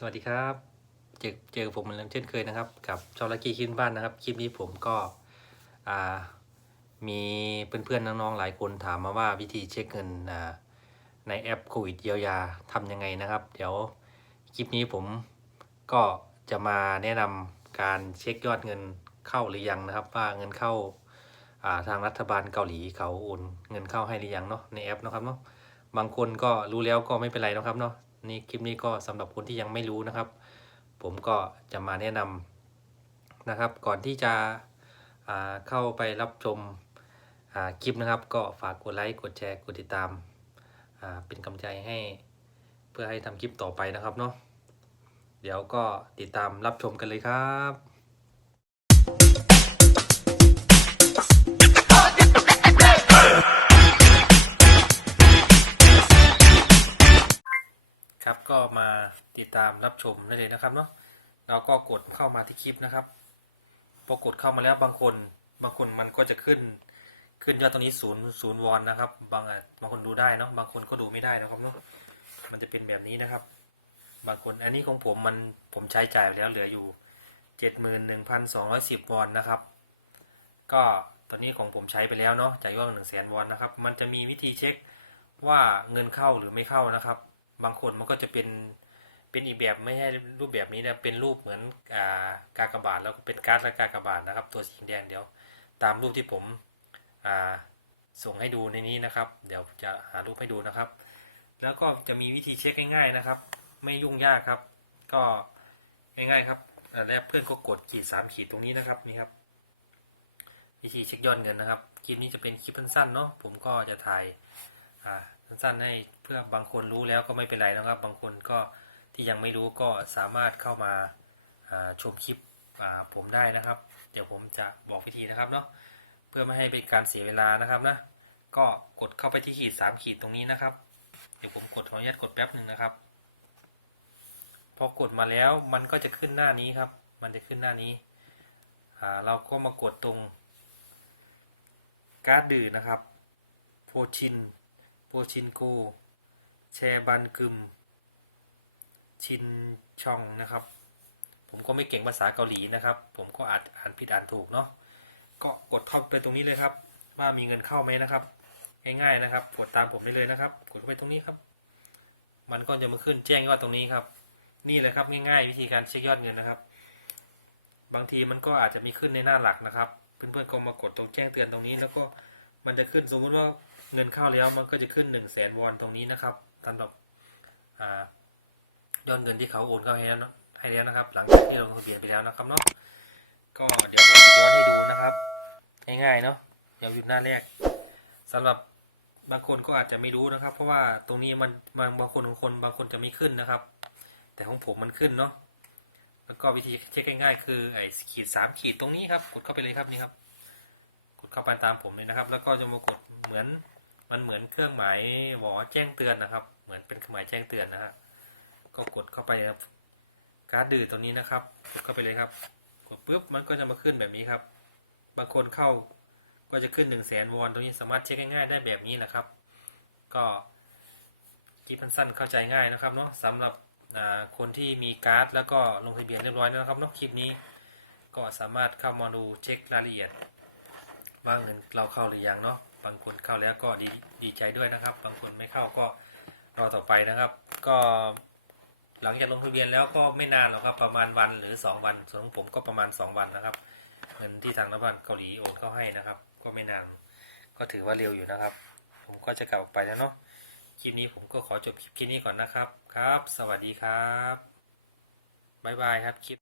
สวัสดีครับเจอเจอผมเหมือนเช่นเคยนะครับ กับชอลกี้ขึ้นบ้านนะครับคลิปนี้ผมก็มีเพื่อนๆน้องๆหลายคนถามมาว่าวิธีเช็คเงินในแอปโควิดเยียวยาทำยังไงนะครับ เดี๋ยวคลิปนี้ผมก็จะมาแนะนำการเช็คยอดเงินเข้าหรือยังนะครับ ว่าเงินเข้าาทางรัฐบาลเกาหลีเขาโอนเงินเข้าให้หรือยังเนาะในแอปนะครับเนาะบางคนก็รู้แล้วก็ไม่เป็นไรนะครับเนาะ นี่คลิปนี้ก็สำหรับคนที่ยังไม่รู้นะครับ ผมก็จะมาแนะนำนะครับ ก่อนที่จะเข้าไปรับชมคลิปนะครับ ก็ฝากกดไลค์กดแชร์กดติดตามาเป็นกำลังใจให้เพื่อให้ทำคลิปต่อไปนะครับเนาะเดี๋ยวก็ติดตามรับชมกันเลยครับ ก็มาติดตามรับชมได้เลยนะครับเนาะเราก็กดเข้ามาที่คลิปนะครับพอกดเข้ามาแล้วบางคน บางคนมันก็จะขึ้น ขึ้นยอดตรงนี้ศูนย์ศูนย์วอนนะครับ บางบางคนดูได้เนาะบางคนก็ดูไม่ได้นะครับเนาะมันจะเป็นแบบนี้นะครับ บางคนอันนี้ของผมมันผมใช้จ่ายไปแล้วเหลืออยู่เจ็ดหมื่นหนึ่งพันสองร้อยสิบวอนนะครับ ก็ตอนนี้ของผมใช้ไปแล้วเนาะจ่ายยอดหนึ่งแสนวอนนะครับ มันจะมีวิธีเช็คว่าเงินเข้าหรือไม่เข้านะครับ บางคนมันก็จะเป็นเป็นอีกแบบไม่ใช่รูปแบบนี้นะเป็นรูปเหมือนอ่ากากบาทแล้วก็เป็นการ์ดและกากบาทนะครับ ตัวสีแดงเดี๋ยว ตามรูปที่ผมส่งให้ดูในนี้นะครับ เดี๋ยวจะหารูปให้ดูนะครับ แล้วก็จะมีวิธีเช็คง่ายๆนะครับ ไม่ยุ่งยากครับ ก็ง่ายๆครับอันแรกเพื่อนก็กดขีดสามขีดตรงนี้นะครับนี่ครับ วิธีเช็คยอดเงินนะครับคลิปนี้จะเป็นคลิปสั้นๆเนาะผมก็จะถ่าย สั้นๆให้เพื่อบางคนรู้แล้วก็ไม่เป็นไรนะครับ บางคนก็ที่ยังไม่รู้ก็สามารถเข้ามาชมคลิปผมได้นะครับ เดี๋ยวผมจะบอกวิธีนะครับเนาะเพื่อไม่ให้เป็นการเสียเวลานะครับนะก็กดเข้าไปที่ขีดสามขีดตรงนี้นะครับ เดี๋ยวผมกดขออนุญาตกดแป๊บหนึ่งนะครับ พอกดมาแล้วมันก็จะขึ้นหน้านี้ครับ มันจะขึ้นหน้านี้เราก็มากดตรงการ์ดดื่นนะครับโพชิน โพชินโก แชบันกึม ชินช่องนะครับ ผมก็ไม่เก่งภาษาเกาหลีนะครับ ผมก็อ่านอ่านผิดอ่านถูกเนาะก็กดเข้าไปตรงนี้เลยครับ ว่ามีเงินเข้าไหมนะครับ ง่ายๆนะครับ กดตามผมได้เลยนะครับ กดเข้าไปตรงนี้ครับ มันก็จะมาขึ้นแจ้งยอดตรงนี้ครับ นี่เลยครับง่ายๆ วิธีการเช็คยอดเงินนะครับ บางทีมันก็อาจจะมีขึ้นในหน้าหลักนะครับ เพื่อนๆก็มากดตรงแจ้งเตือนตรงนี้แล้วก็ มันจะขึ้นสมมติว่าเงินเข้าแล้วมันก็จะขึ้นหนึ่งแสนวอนตรงนี้นะครับสำหรับยอดเงินที่เขาโอนเข้าให้แล้วนะให้แล้วนะครับ หลังจากที่ลงทะเบียนไปแล้วนะครับเนาะก็เดี๋ยวผมย้อนให้ดูนะครับ ง่ายๆเนาะเดี๋ยวหยุดหน้าแรกสำหรับบางคนก็อาจจะไม่รู้นะครับ เพราะว่าตรงนี้มันบางบางคนของคนบางคนจะไม่ขึ้นนะครับ แต่ของผมมันขึ้นเนาะแล้วก็วิธีเช็คง่ายๆ คือไอ้ขีดสามขีดตรงนี้ครับกดเข้าไปเลยครับนี่ครับ เข้าไปตามผมเลยนะครับ แล้วก็จะมากดเหมือนมันเหมือนเครื่องหมายหวอแจ้งเตือนนะครับ เหมือนเป็นเครื่องหมายแจ้งเตือนนะฮะก็กดเข้าไปครับ การ์ดดื้อตัวนี้นะครับกดเข้าไปเลยครับ กดปุ๊บมันก็จะมาขึ้นแบบนี้ครับ บางคนเข้าก็จะขึ้นหนึ่งแสนวอนตรงนี้สามารถเช็คง่ายๆได้แบบนี้นะครับ ก็คลิปสั้นๆเข้าใจง่ายนะครับเนาะสำหรับคนที่มีการ์ดแล้วก็ลงทะเบียนเรียบร้อยแล้วนะครับเนาะคลิปนี้ก็สามารถเข้ามาดูเช็ครายละเอียด ว่าเงินเราเข้าหรือยังเนาะบางคนเข้าแล้วก็ดีดีใจด้วยนะครับ บางคนไม่เข้าก็รอต่อไปนะครับ ก็หลังจากลงทะเบียนแล้วก็ไม่นานหรอกครับประมาณวันหรือ 2 วัน ส่วนของผมก็ประมาณ 2 วันนะครับเงินที่ทางรัฐบาลเกาหลีโอนเข้าให้นะครับ ก็ไม่นานก็ถือว่าเร็วอยู่นะครับ ผมก็จะกลับไปแล้วเนาะคลิปนี้ผมก็ขอจบคลิปนี้ก่อนนะครับครับ สวัสดีครับบ๊ายบายครับคลิป